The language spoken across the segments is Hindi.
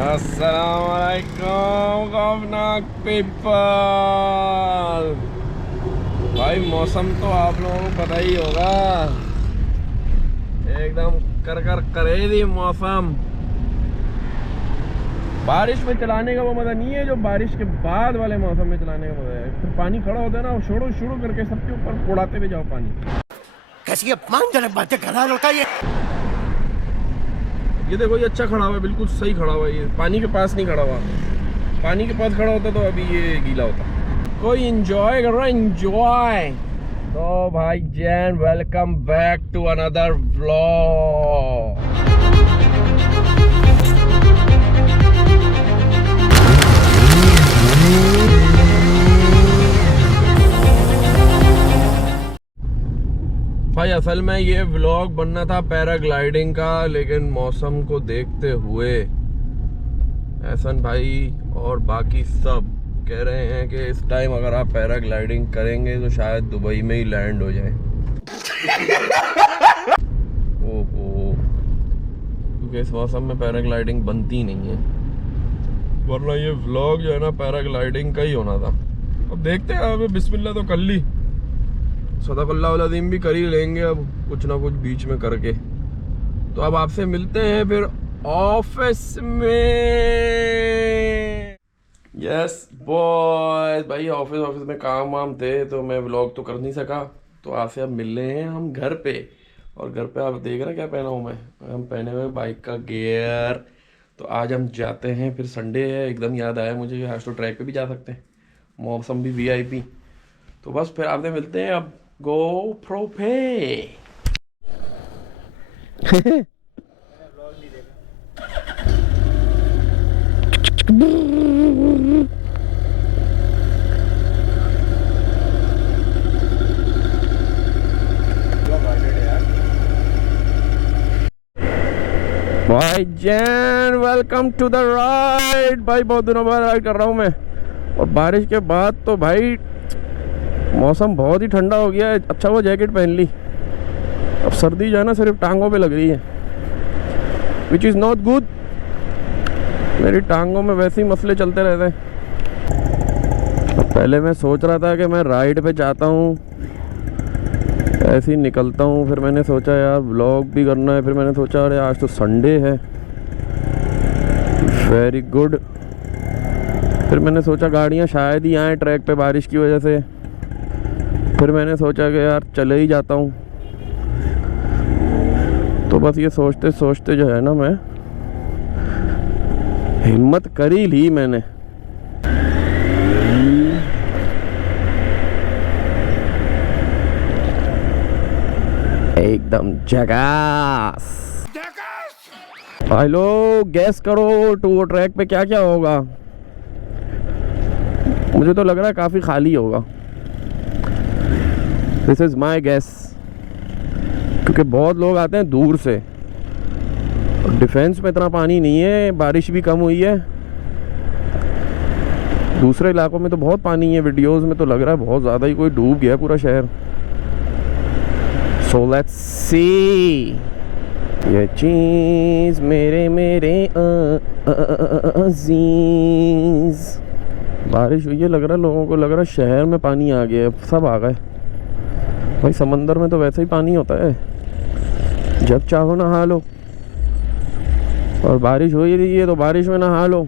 अस्सलामुअलैकुम खौफनाक पीपल। भाई मौसम तो आप लोगों को पता ही होगा, एकदम कर करेदी मौसम। बारिश में चलाने का वो मजा नहीं है जो बारिश के बाद वाले मौसम में चलाने का मजा है। फिर पानी खड़ा होता है ना, छोड़ो शुरू करके सबके ऊपर उड़ाते हुए जाओ पानी। कैसी अपमानजनक बातें कर रहा होता है ये देखो, ये अच्छा खड़ा हुआ है, बिल्कुल सही खड़ा हुआ है। ये पानी के पास नहीं खड़ा हुआ, पानी के पास खड़ा होता तो अभी ये गीला होता। कोई एंजॉय कर रहा है, एंजॉय। तो भाई जैन, welcome back to another vlog. भाई असल में ये व्लॉग बनना था पैराग्लाइडिंग का, लेकिन मौसम को देखते हुए एहसन भाई और बाकी सब कह रहे हैं कि इस टाइम अगर आप पैराग्लाइडिंग करेंगे तो शायद दुबई में ही लैंड हो जाए। ओहो, क्योंकि इस मौसम में पैराग्लाइडिंग बनती नहीं है, वरना ये व्लॉग जो है ना पैराग्लाइडिंग का ही होना था। अब देखते हैं, अभी बिस्मिल्लाह तो कर ली, सदाकल्लाहुल अज़ीम भी कर ही लेंगे अब कुछ ना कुछ बीच में करके। तो अब आपसे मिलते हैं फिर ऑफिस में। यस बॉय, भाई ऑफिस में काम वाम थे तो मैं व्लॉग तो कर नहीं सका। तो आपसे अब मिल रहे हैं हम घर पे, और घर पे आप देख रहे हैं क्या पहना हूँ मैं। हम पहने हुए बाइक का गियर। तो आज हम जाते हैं, फिर संडे है, एकदम याद आया मुझे आज तो ट्रैक पे भी जा सकते हैं, मौसम भी वीआईपी। तो बस फिर आपसे मिलते हैं अब GoPro पे। भाई जैन, वेलकम टू द राइड। भाई बहुत दिनों बाद राइड कर रहा हूँ मैं, और बारिश के बाद तो भाई मौसम बहुत ही ठंडा हो गया है। अच्छा वो जैकेट पहन ली, अब सर्दी जो है ना सिर्फ टांगों पे लग रही है, विच इज़ नॉट गुड। मेरी टांगों में वैसे ही मसले चलते रहते हैं। पहले मैं सोच रहा था कि मैं राइड पे जाता हूँ, ऐसे ही निकलता हूँ, फिर मैंने सोचा यार व्लॉग भी करना है, फिर मैंने सोचा अरे आज तो संडे है, वेरी गुड। फिर मैंने सोचा गाड़ियाँ शायद ही आए ट्रैक पे बारिश की वजह से, फिर मैंने सोचा कि यार चले ही जाता हूँ। तो बस ये सोचते सोचते जो है ना मैं हिम्मत कर ही ली मैंने। एकदम जगास। भाई लोग गैस करो टू ट्रैक पे क्या क्या होगा। मुझे तो लग रहा है काफ़ी खाली होगा, दिस इज़ माई गैस, क्योंकि बहुत लोग आते हैं दूर से। और डिफेंस में इतना पानी नहीं है, बारिश भी कम हुई है। दूसरे इलाकों में तो बहुत पानी है, वीडियोस में तो लग रहा है बहुत ज़्यादा ही, कोई डूब गया पूरा शहर। सो लेट्स सी ये चीज़ मेरे अज़ीज़। बारिश हुई है, लग रहा है लोगों को लग रहा है शहर में पानी आ गया है, सब आ गए। भाई समंदर में तो वैसे ही पानी होता है, जब चाहो नहा लो, और बारिश हो ही रही है तो बारिश में नहा लो।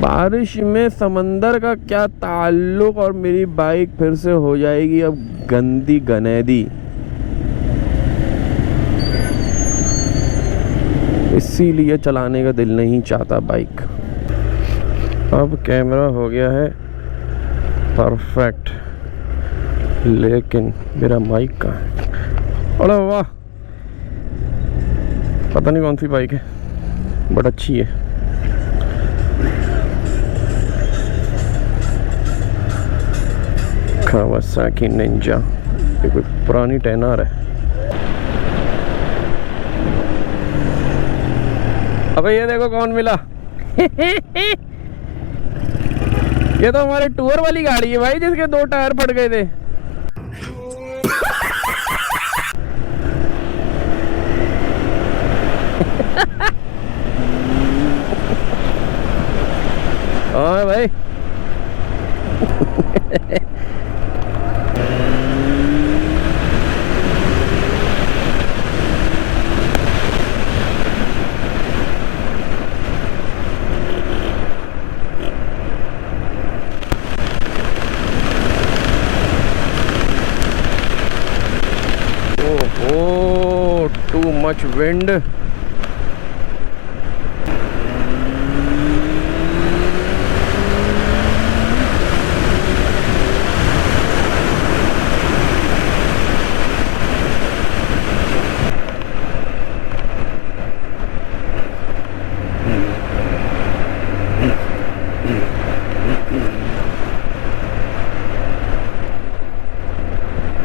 बारिश में समंदर का क्या ताल्लुक, और मेरी बाइक फिर से हो जाएगी अब गंदी गनेदी। इसीलिए चलाने का दिल नहीं चाहता बाइक। अब कैमरा हो गया है परफेक्ट, लेकिन मेरा माइक का है। अरे वाह, पता नहीं कौन सी बाइक है बट अच्छी है। कावासाकी निंजा, ये कोई पुरानी 10R है। अबे ये देखो कौन मिला। ये तो हमारे टूर वाली गाड़ी है भाई, जिसके 2 टायर फट गए थे। कहाँ है भाई? Oh, too much wind.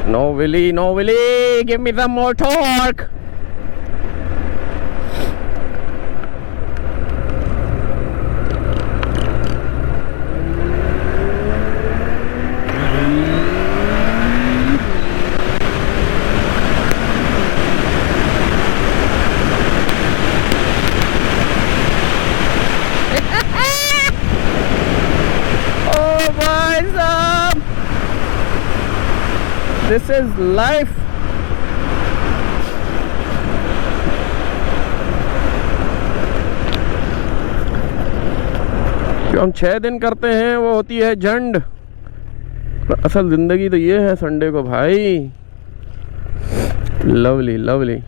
No, Willie, no, Willie, give me some more torque. Oh, boys, this is life. जो हम 6 दिन करते हैं वो होती है झंड। असल जिंदगी तो ये है संडे को भाई। Lovely lovely.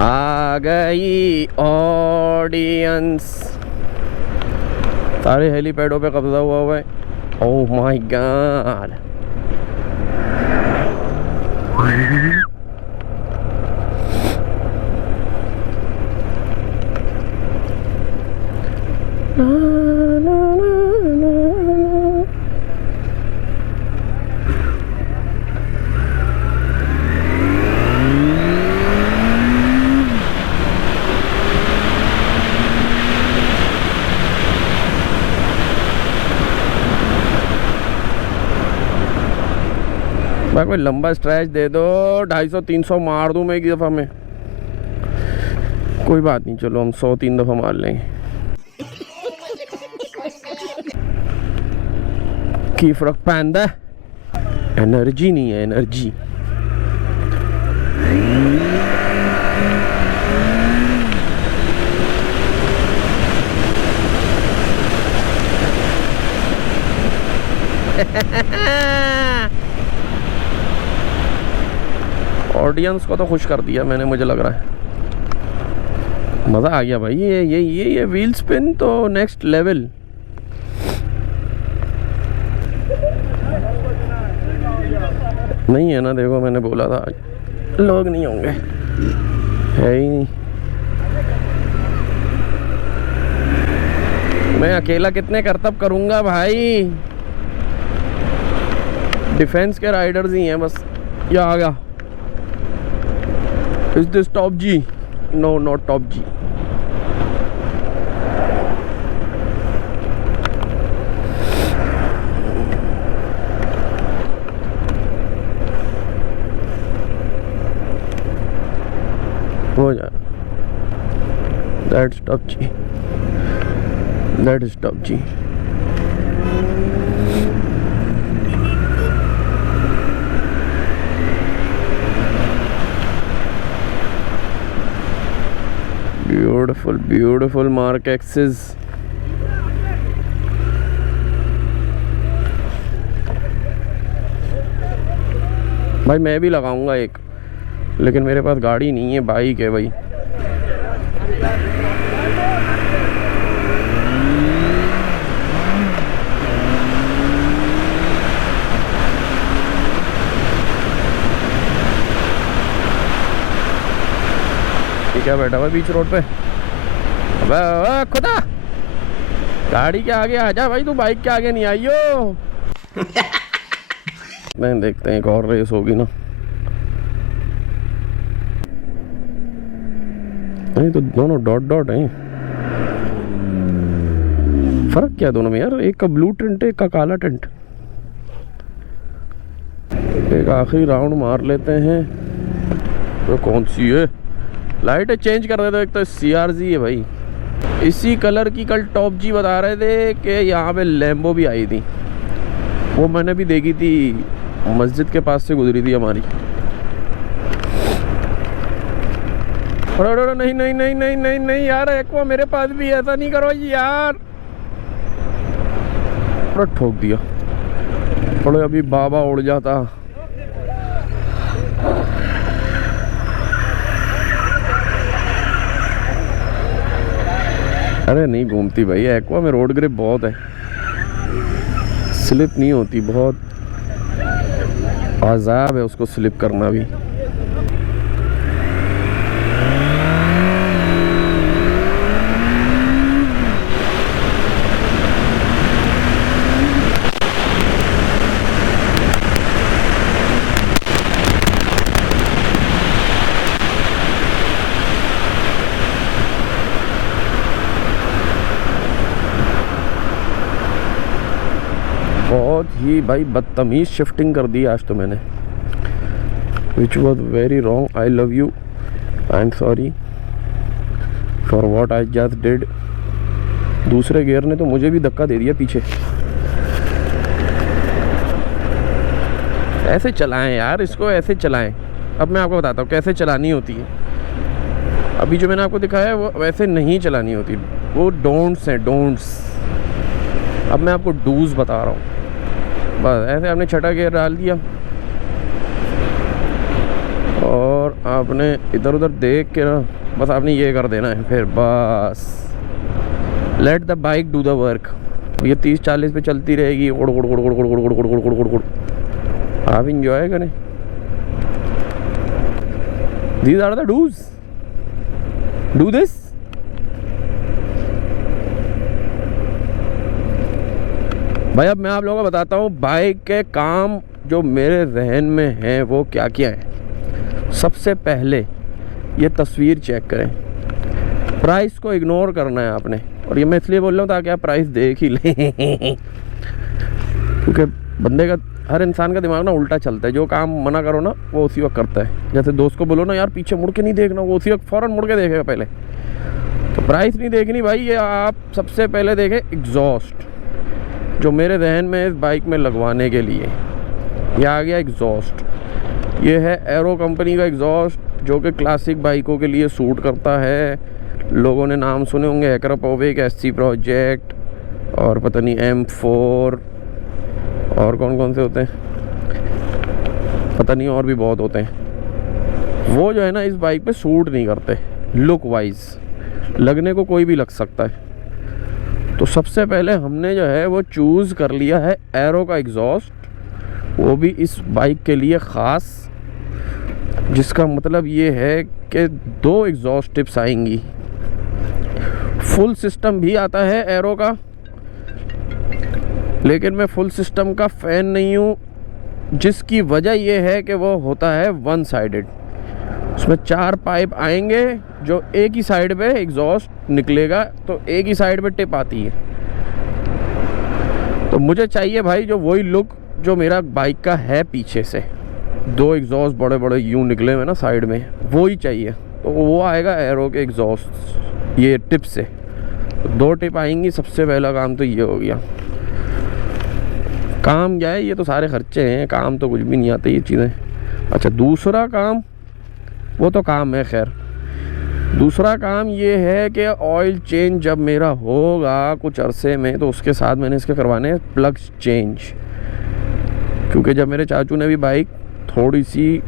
आ गई ऑडियंस। सारे हेलीपैडों पे कब्जा हुआ है। Oh my God. भाई कोई लंबा स्ट्रेच दे दो, 250-300 मार दूं मैं एक दफ़ा में। कोई बात नहीं, चलो हम 100-3 दफ़ा मार लेंगे। की फर्क पैंदा एनर्जी नहीं है, एनर्जी। ऑडियंस को तो खुश कर दिया मैंने, मुझे लग रहा है। मज़ा आ गया भाई। ये व्हील स्पिन तो नेक्स्ट लेवल। नहीं है ना, देखो मैंने बोला था लोग नहीं होंगे, है ही नहीं। मैं अकेला कितने करतब करूँगा भाई। डिफेंस के राइडर्स ही हैं बस। ये आ गया। Is this top G? No, not top G. हो जा। That's top G. That is top G. Beautiful, beautiful Mark X's. भाई मैं भी लगाऊंगा एक, लेकिन मेरे पास गाड़ी नहीं है, बाइक है भाई। क्या बैठा हुआ बीच रोड पे? अबे खुदा, गाड़ी के आगे आ जा भाई, तू बाइक के आगे नहीं आइयो। नहीं, देखते हैं एक और रेस होगी ना। नहीं तो दोनों डॉट डॉट हैं। फ़र्क क्या है दोनों में यार? एक का ब्लू टिंट है, एक का काला टिंट। एक आखिरी राउंड मार लेते हैं। तो कौन सी है? लाइटें चेंज कर देते। एक तो CRZ है भाई, इसी कलर की कल टॉप जी बता रहे थे कि यहाँ पे लैम्बो भी आई थी। वो मैंने भी देखी थी, मस्जिद के पास से गुजरी थी हमारी। अरे नहीं नहीं नहीं नहीं नहीं नहीं यार, एक्वा मेरे पास भी, ऐसा नहीं करो यार। पूरा ठोक दिया। थोड़े अभी बाबा उड़ जाता। अरे नहीं घूमती भाई, एक्वा में रोड ग्रिप बहुत है, स्लिप नहीं होती। बहुत अजाब है उसको स्लिप करना भी। बहुत ही भाई बदतमीज शिफ्टिंग कर दी आज तो मैंने, which was very wrong. I love you, I am sorry for what I just did. दूसरे गियर ने तो मुझे भी धक्का दे दिया पीछे। ऐसे चलाएं यार इसको, ऐसे चलाएं। अब मैं आपको बताता हूँ कैसे चलानी होती है। अभी जो मैंने आपको दिखाया है वो वैसे नहीं चलानी होती, वो डोंट्स हैं, डोंट्स। अब मैं आपको डूज बता रहा हूँ। बस ऐसे आपने छठा गियर डाल दिया और आपने इधर उधर देख के ना बस आपने ये कर देना है, फिर बस let the bike do the work. ये 30-40 पे चलती रहेगी, उड़ उड़ उड़ उड़ उड़ उड़ उड़ उड़ उड़ उड़ उड़। आप इंजॉय करें। These are the dos, do this. भाई अब मैं आप लोगों को बताता हूँ बाइक के काम जो मेरे जहन में हैं वो क्या क्या है। सबसे पहले ये तस्वीर चेक करें, प्राइस को इग्नोर करना है आपने। और ये मैं इसलिए बोल रहा हूँ ताकि आप प्राइस देख ही लें क्योंकि बंदे का, हर इंसान का दिमाग ना उल्टा चलता है। जो काम मना करो ना वो उसी वक्त करता है। जैसे दोस्त को बोलो ना यार पीछे मुड़ के नहीं देखना, वो उसी वक्त फ़ौरन मुड़ के देखेगा पहले। तो प्राइस नहीं देखनी भाई, ये आप सबसे पहले देखें एग्जॉस्ट जो मेरे जहन में इस बाइक में लगवाने के लिए। ये आ गया एग्जॉस्ट। ये है एरो कंपनी का एग्जॉस्ट जो कि क्लासिक बाइकों के लिए सूट करता है। लोगों ने नाम सुने होंगे, एक्रापोविक, SC प्रोजेक्ट और पता नहीं M4 और कौन कौन से होते हैं पता नहीं, और भी बहुत होते हैं। वो जो है ना इस बाइक पे सूट नहीं करते लुक वाइज। लगने को कोई भी लग सकता है। तो सबसे पहले हमने जो है वो चूज़ कर लिया है एरो का एग्जॉस्ट, वो भी इस बाइक के लिए ख़ास, जिसका मतलब ये है कि 2 एग्जॉस्ट टिप्स आएंगी। फुल सिस्टम भी आता है एरो का, लेकिन मैं फुल सिस्टम का फ़ैन नहीं हूँ, जिसकी वजह ये है कि वो होता है 1 साइडेड। उसमें 4 पाइप आएंगे जो एक ही साइड पे एग्जॉस्ट निकलेगा, तो एक ही साइड पे टिप आती है। तो मुझे चाहिए भाई जो वही लुक जो मेरा बाइक का है पीछे से, 2 एग्जॉस्ट बड़े बड़े यूं निकले हुए ना साइड में, वो ही चाहिए। तो वो आएगा एरो के एग्जॉस्ट ये टिप से। तो 2 टिप आएंगी। सबसे पहला काम तो ये हो गया। काम क्या है, ये तो सारे खर्चे हैं, काम तो कुछ भी नहीं आते ये चीज़ें। अच्छा दूसरा काम, वो तो काम है खैर। दूसरा काम ये है कि ऑयल चेंज जब मेरा होगा कुछ अरसे में, तो उसके साथ मैंने इसके करवाने हैं प्लग्स चेंज। क्योंकि जब मेरे चाचू ने भी बाइक थोड़ी सी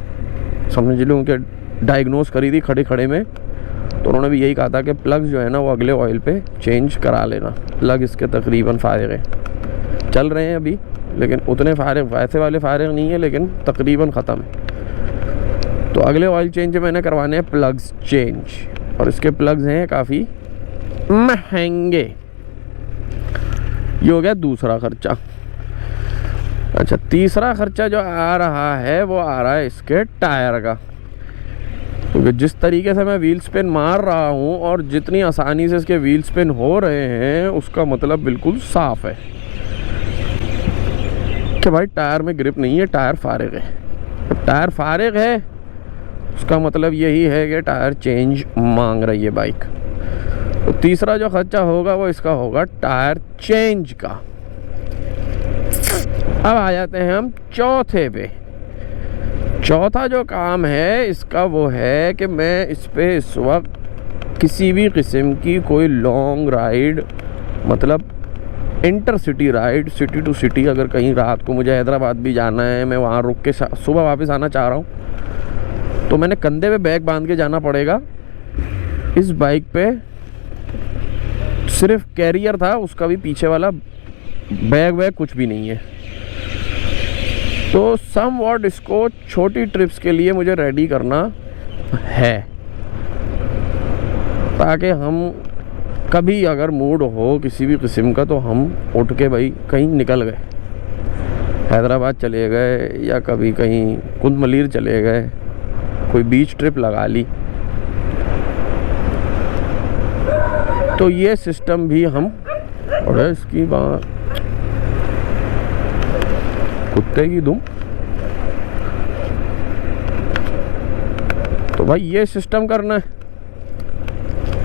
समझ लो कि डायग्नोस करी थी खड़े खड़े में, तो उन्होंने भी यही कहा था कि प्लग्स जो है ना वो अगले ऑयल पे चेंज करा लेना। प्लग इसके तकरीबन फारिग है, चल रहे हैं अभी, लेकिन उतने फारिग वैसे वाले फारिग नहीं है, लेकिन तकरीबन ख़त्म है। तो अगले ऑयल चेंज मैंने करवाने हैं प्लग्स चेंज, और इसके प्लग्स हैं काफ़ी महंगे। ये हो गया दूसरा खर्चा। अच्छा तीसरा खर्चा जो आ रहा है वो आ रहा है इसके टायर का। क्योंकि जिस तरीके से मैं व्हील स्पिन मार रहा हूँ और जितनी आसानी से इसके व्हील स्पिन हो रहे हैं, उसका मतलब बिल्कुल साफ है कि भाई टायर में ग्रिप नहीं है, टायर फारिग है। अब टायर फारिग है उसका मतलब यही है कि टायर चेंज मांग रही है बाइक। तो तीसरा जो खर्चा होगा वो इसका होगा टायर चेंज का। अब आ जाते हैं हम चौथे पे। चौथा जो काम है इसका वो है कि मैं इस पे इस वक्त किसी भी किस्म की कोई लॉन्ग राइड, मतलब intercity ride, city to city, अगर कहीं रात को मुझे हैदराबाद भी जाना है, मैं वहाँ रुक के सुबह वापस आना चाह रहा हूँ, तो मैंने कंधे पे बैग बांध के जाना पड़ेगा। इस बाइक पे सिर्फ कैरियर था, उसका भी पीछे वाला बैग वैग कुछ भी नहीं है। तो सम वॉट इसको छोटी ट्रिप्स के लिए मुझे रेडी करना है, ताकि हम कभी अगर मूड हो किसी भी किस्म का तो हम उठ के भाई कहीं निकल गए, हैदराबाद चले गए या कभी कहीं कुंद मलीर चले गए, कोई बीच ट्रिप लगा ली। तो ये सिस्टम भी हम, और इसकी बात कुत्ते की दुम, तो भाई ये सिस्टम करना है।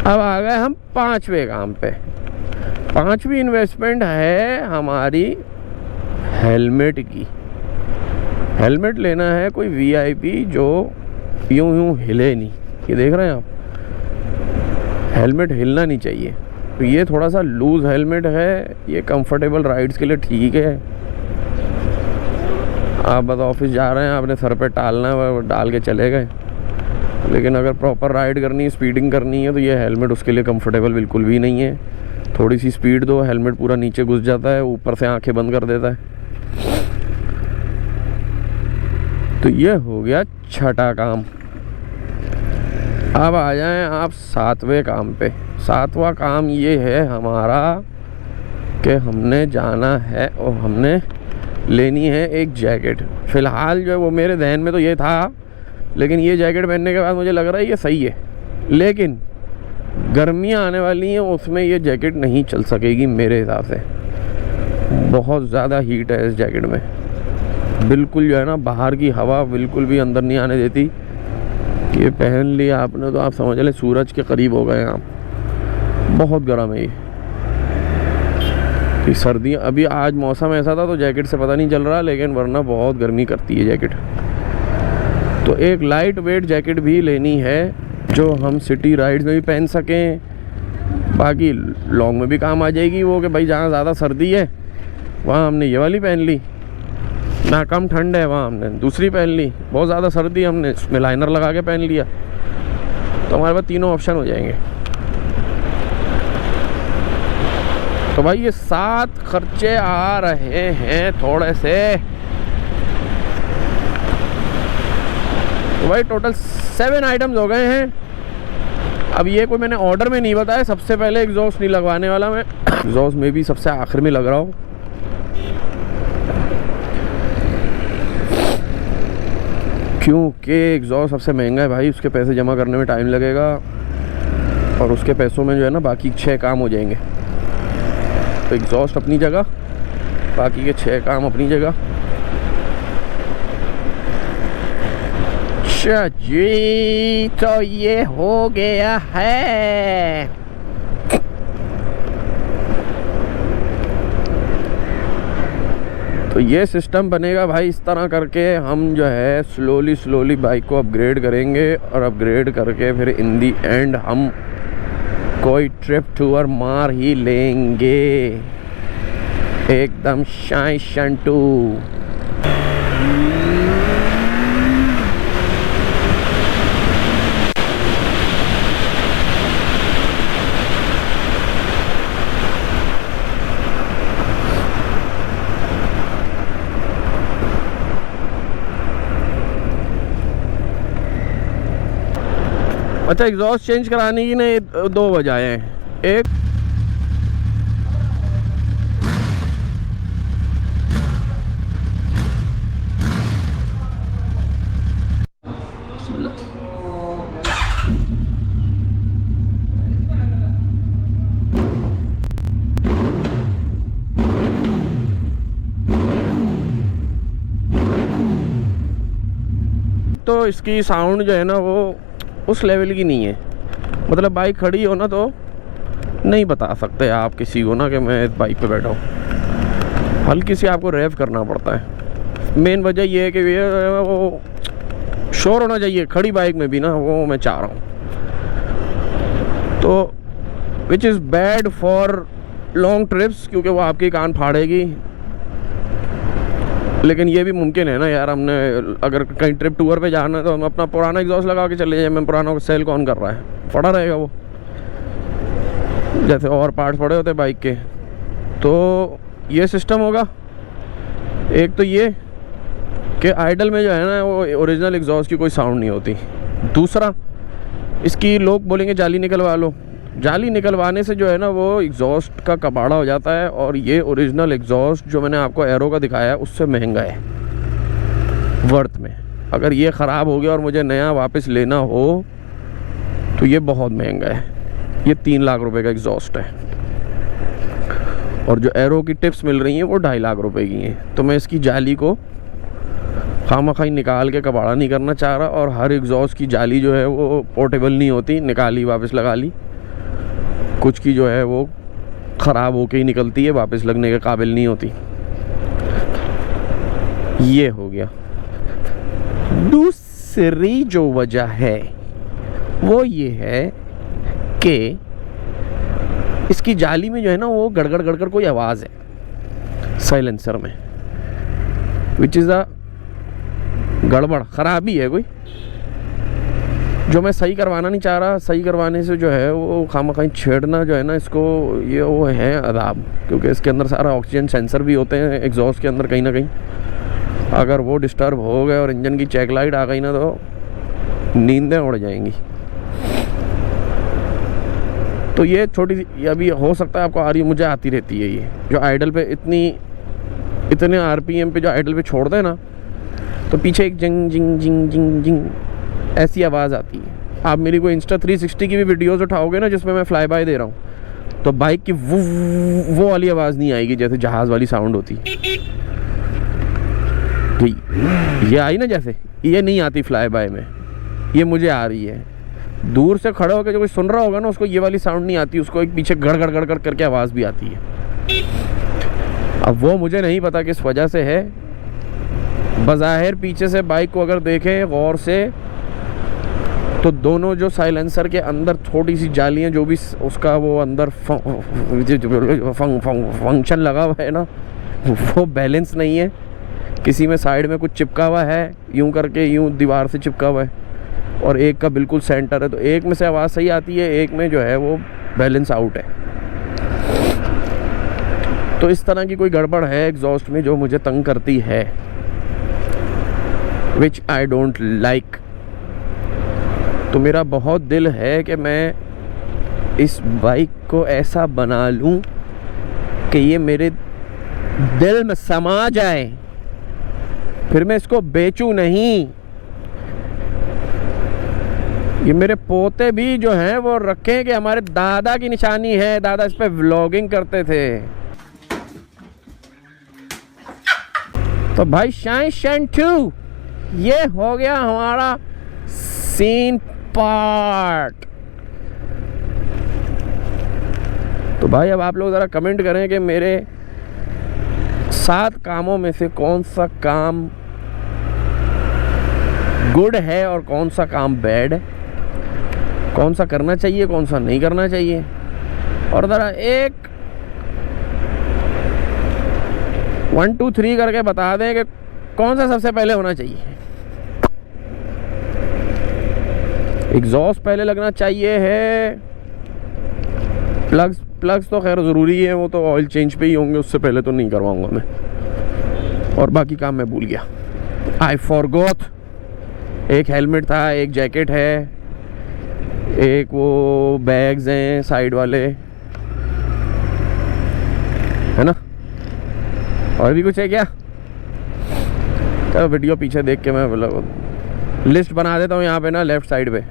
अब आ गए हम पांचवे काम पे। पांचवी इन्वेस्टमेंट है हमारी हेलमेट की। हेलमेट लेना है कोई वीआईपी जो यूं यूं हिले नहीं। ये देख रहे हैं आप, हेलमेट हिलना नहीं चाहिए। तो ये थोड़ा सा लूज हेलमेट है, ये कंफर्टेबल राइड्स के लिए ठीक है। आप बस ऑफिस जा रहे हैं, आपने सर पे टालना है, डाल के चले गए। लेकिन अगर प्रॉपर राइड करनी है, स्पीडिंग करनी है, तो ये हेलमेट उसके लिए कंफर्टेबल बिल्कुल भी नहीं है। थोड़ी सी स्पीड दो, हेलमेट पूरा नीचे घुस जाता है, ऊपर से आंखें बंद कर देता है। तो ये हो गया छठा काम। अब आ जाएं आप सातवें काम पे। सातवां काम ये है हमारा कि हमने जाना है और हमने लेनी है एक जैकेट। फ़िलहाल जो है वो मेरे जहन में तो ये था, लेकिन ये जैकेट पहनने के बाद मुझे लग रहा है ये सही है। लेकिन गर्मियाँ आने वाली हैं, उसमें ये जैकेट नहीं चल सकेगी मेरे हिसाब से। बहुत ज़्यादा हीट है इस जैकेट में, बिल्कुल जो है ना बाहर की हवा बिल्कुल भी अंदर नहीं आने देती। ये पहन लिया आपने तो आप समझ लें सूरज के करीब हो गए आप। बहुत गर्म है ये सर्दियाँ। अभी आज मौसम ऐसा था तो जैकेट से पता नहीं चल रहा, लेकिन वरना बहुत गर्मी करती है जैकेट। तो एक लाइट वेट जैकेट भी लेनी है जो हम सिटी राइड्स में भी पहन सकें, बाकी लॉन्ग में भी काम आ जाएगी वो, कि भाई जहाँ ज़्यादा सर्दी है वहाँ हमने ये वाली पहन ली, ना कम ठंड है वहाँ हमने दूसरी पहन ली, बहुत ज़्यादा सर्दी हमने इसमें लाइनर लगा के पहन लिया। तो हमारे पास तीनों ऑप्शन हो जाएंगे। तो भाई ये 7 खर्चे आ रहे हैं थोड़े से। तो भाई टोटल 7 आइटम्स हो गए हैं। अब ये कोई मैंने ऑर्डर में नहीं बताया। सबसे पहले एग्जॉस्ट नहीं लगवाने वाला मैं, एग्जॉस्ट में भी सबसे आखिर में लग रहा हूँ, क्योंकि एग्जॉस्ट सबसे महंगा है भाई। उसके पैसे जमा करने में टाइम लगेगा और उसके पैसों में जो है ना बाकी 6 काम हो जाएंगे। तो एग्जॉस्ट अपनी जगह, बाकी के 6 काम अपनी जगह। अच्छा जी, तो ये हो गया है। तो ये सिस्टम बनेगा भाई। इस तरह करके हम जो है स्लोली बाइक को अपग्रेड करेंगे और अपग्रेड करके फिर इन दी एंड हम कोई ट्रिप टूर मार ही लेंगे एकदम शाय शंटू। अच्छा, एग्जॉस्ट चेंज कराने की ना 2 वजह हैं। एक इसकी साउंड जो है ना वो उस लेवल की नहीं है। मतलब बाइक खड़ी हो ना तो नहीं बता सकते आप किसी को ना कि मैं इस बाइक पे बैठा हूँ, हल्की सी आपको रेव करना पड़ता है। मेन वजह ये है कि वो शोर होना चाहिए खड़ी बाइक में भी ना, वो मैं चाह रहा हूँ। तो which is bad for long trips, क्योंकि वो आपके कान फाड़ेगी। लेकिन ये भी मुमकिन है ना यार, हमने अगर कहीं ट्रिप टूर पे जाना है तो हम अपना पुराना एग्जॉस्ट लगा के चले जाए। मैं पुराना सेल कौन कर रहा है, पड़ा रहेगा वो, जैसे और पार्ट्स पड़े होते बाइक के। तो ये सिस्टम होगा। एक तो ये कि आइडल में जो है ना वो ओरिजिनल एग्जॉस्ट की कोई साउंड नहीं होती। दूसरा, इसकी लोग बोलेंगे जाली निकलवा लो। जाली निकलवाने से जो है ना वो एग्जॉस्ट का कबाड़ा हो जाता है, और ये ओरिजिनल एग्जॉस्ट जो मैंने आपको एरो का दिखाया है उससे महंगा है वर्थ में। अगर ये ख़राब हो गया और मुझे नया वापस लेना हो तो ये बहुत महंगा है। ये 3 लाख रुपए का एग्जॉस्ट है, और जो एरो की टिप्स मिल रही हैं वो 2.5 लाख रुपए की हैं। तो मैं इसकी जाली को खामखाई निकाल के कबाड़ा नहीं करना चाह रहा। और हर एग्जॉस्ट की जाली जो है वो पोर्टेबल नहीं होती, निकाली वापस लगा ली। कुछ की जो है वो ख़राब होके ही निकलती है, वापस लगने के काबिल नहीं होती। ये हो गया। दूसरी जो वजह है वो ये है कि इसकी जाली में जो है ना वो गड़गड़ गड़गड़ कोई आवाज़ है साइलेंसर में, विच इज़ अ गड़बड़, ख़राबी है कोई, जो मैं सही करवाना नहीं चाह रहा। सही करवाने से जो है वो खामखाई छेड़ना जो है ना इसको, ये वो है अदाब, क्योंकि इसके अंदर सारा ऑक्सीजन सेंसर भी होते हैं एग्जॉस्ट के अंदर कहीं ना कहीं। अगर वो डिस्टर्ब हो गए और इंजन की चेक लाइट आ गई ना तो नींदें उड़ जाएंगी। तो ये छोटी सी अभी हो सकता है आपको आ रही, मुझे आती रहती है ये, जो आइडल पे इतने आरपीएम पे जो आइडल पे छोड़ दे ना तो पीछे एक जिंग जिंग जिंग जिंग जिंग ऐसी आवाज़ आती है। आप मेरी कोई इंस्टा 360 की भी वीडियोस उठाओगे ना जिसमें मैं फ्लाई बाय दे रहा हूँ तो बाइक की वो वाली आवाज़ नहीं आएगी जैसे जहाज़ वाली साउंड होती। ये आई ना, जैसे ये नहीं आती फ्लाई बाय में, ये मुझे आ रही है। दूर से खड़ा होकर जो कोई सुन रहा होगा ना उसको ये वाली साउंड नहीं आती, उसको एक पीछे गड़ गड़ गड़ गड़ करके आवाज़ भी आती है। अब वो मुझे नहीं पता किस वजह से है। बज़ाहिर पीछे से बाइक को अगर देखें गौर से तो दोनों जो साइलेंसर के अंदर थोड़ी सी जालियाँ जो भी उसका वो अंदर फंक्शन लगा हुआ है ना वो बैलेंस नहीं है। किसी में साइड में कुछ चिपका हुआ है यूं करके, यूं दीवार से चिपका हुआ है, और एक का बिल्कुल सेंटर है। तो एक में से आवाज़ सही आती है, एक में जो है वो बैलेंस आउट है। तो इस तरह की कोई गड़बड़ है एग्जॉस्ट में जो मुझे तंग करती है, विच आई डोंट लाइक। तो मेरा बहुत दिल है कि मैं इस बाइक को ऐसा बना लूं कि ये मेरे दिल में समा जाए, फिर मैं इसको बेचूं नहीं। ये मेरे पोते भी जो हैं वो रखें कि हमारे दादा की निशानी है, दादा इस पे व्लॉगिंग करते थे। तो भाई शाइन 2 ये हो गया हमारा सीन पार्ट। तो भाई अब आप लोग ज़रा कमेंट करें कि मेरे 7 कामों में से कौन सा काम गुड है और कौन सा काम बैड है, कौन सा करना चाहिए कौन सा नहीं करना चाहिए। और ज़रा एक 1 2 3 करके बता दें कि कौन सा सबसे पहले होना चाहिए। एग्जॉस्ट पहले लगना चाहिए है, प्लग्स तो खैर ज़रूरी है, वो तो ऑयल चेंज पे ही होंगे, उससे पहले तो नहीं करवाऊंगा मैं। और बाकी काम मैं भूल गया, आई फॉरगॉट। एक हेलमेट था, एक जैकेट है, एक वो बैग्स हैं साइड वाले, है ना, और भी कुछ है क्या? चलो वीडियो पीछे देख के मैं लिस्ट बना देता हूँ यहाँ पे ना, लेफ़्ट साइड पे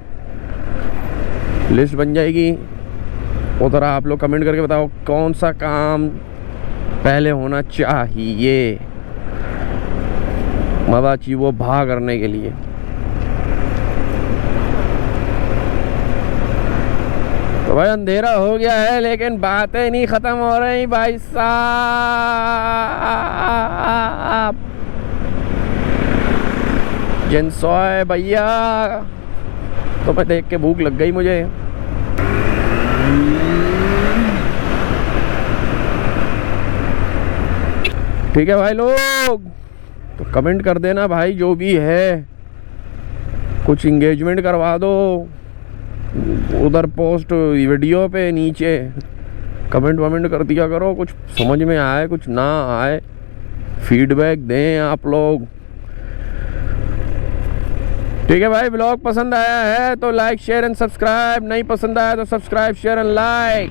लिस्ट बन जाएगी। वो तरह आप लोग कमेंट करके बताओ कौन सा काम पहले होना चाहिए मज़ा चाहिए वो भा करने के लिए। तो भाई अंधेरा हो गया है लेकिन बातें नहीं ख़त्म हो रही भाई साहब। जिनसॉय भैया, तो मैं देख के भूख लग गई मुझे। ठीक है भाई लोग, तो कमेंट कर देना भाई, जो भी है कुछ इंगेजमेंट करवा दो उधर पोस्ट वीडियो पे नीचे, कमेंट वमेंट कर दिया करो, कुछ समझ में आए कुछ ना आए फीडबैक दें आप लोग। ठीक है भाई, ब्लॉग पसंद आया है तो लाइक शेयर एंड सब्सक्राइब, नहीं पसंद आया तो सब्सक्राइब शेयर एंड लाइक।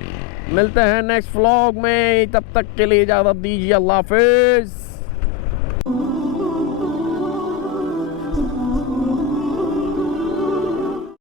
मिलते हैं नेक्स्ट व्लॉग में, तब तक के लिए इजाज़त दीजिए, अल्लाह हाफिज़।